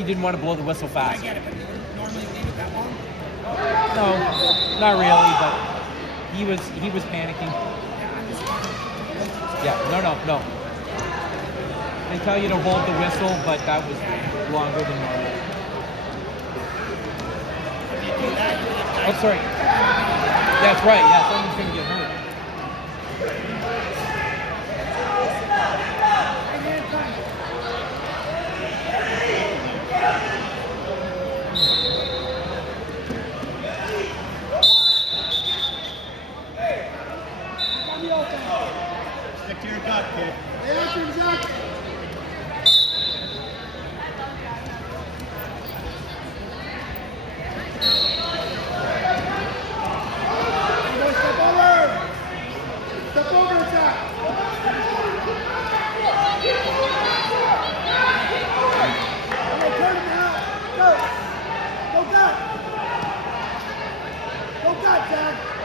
he didn't want to blow the whistle I fast. get it, but you wouldn't normally leave it that long. No, not really, but he was panicking. Yeah, no. They tell you to hold the whistle, but that was longer than normal. If you do that, you just Oh, sorry. That's right. Yeah, someone's gonna get hurt. Stick to your gut, kid. Step over the top. Turn it now. Go. Go gut. Go gut, Jack.